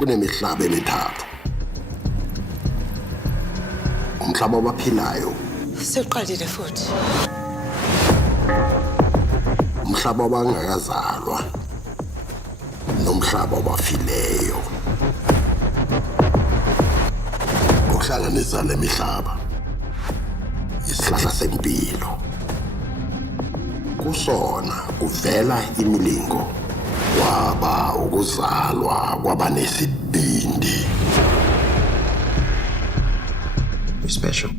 Kunemihlaba emithathu. Umhlaba wabaphilayo. Seqalile futhi. Umhlaba wabangakazalwa. Nomhlaba wabafileyo. Ukuhlanganisa lemihlaba. Isihlahla sempilo. Kusona kuvela imilingo. Kwaba ukuzalwa kwabanesibindi. You're special.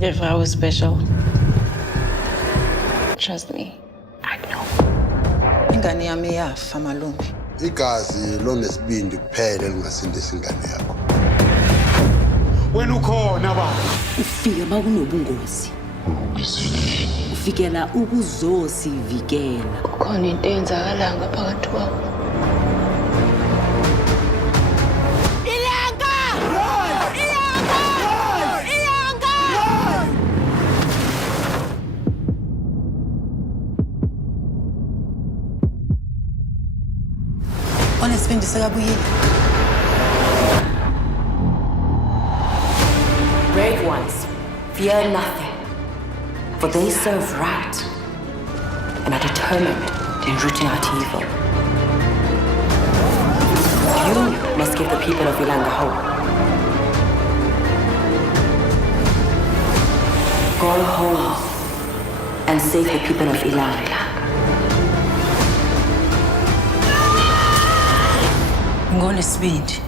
If I was special, trust me, I'd know. Ingane yami yafa malume. Igazi lonesibindi kuphela elingasindisa ingane yakho. Wena ukhona baba. Ufika makunobungozi. Ufikela ukuzosivikela. Kukhona into eyenzakala ngaphakathi kwakho. Onesibindi sekabuyile. Brave ones, fear nothing, for they serve right and are determined in rooting out evil. You must give the people of Ilanga hope. Go home and save the people of Ilanga. Ngonesibindi.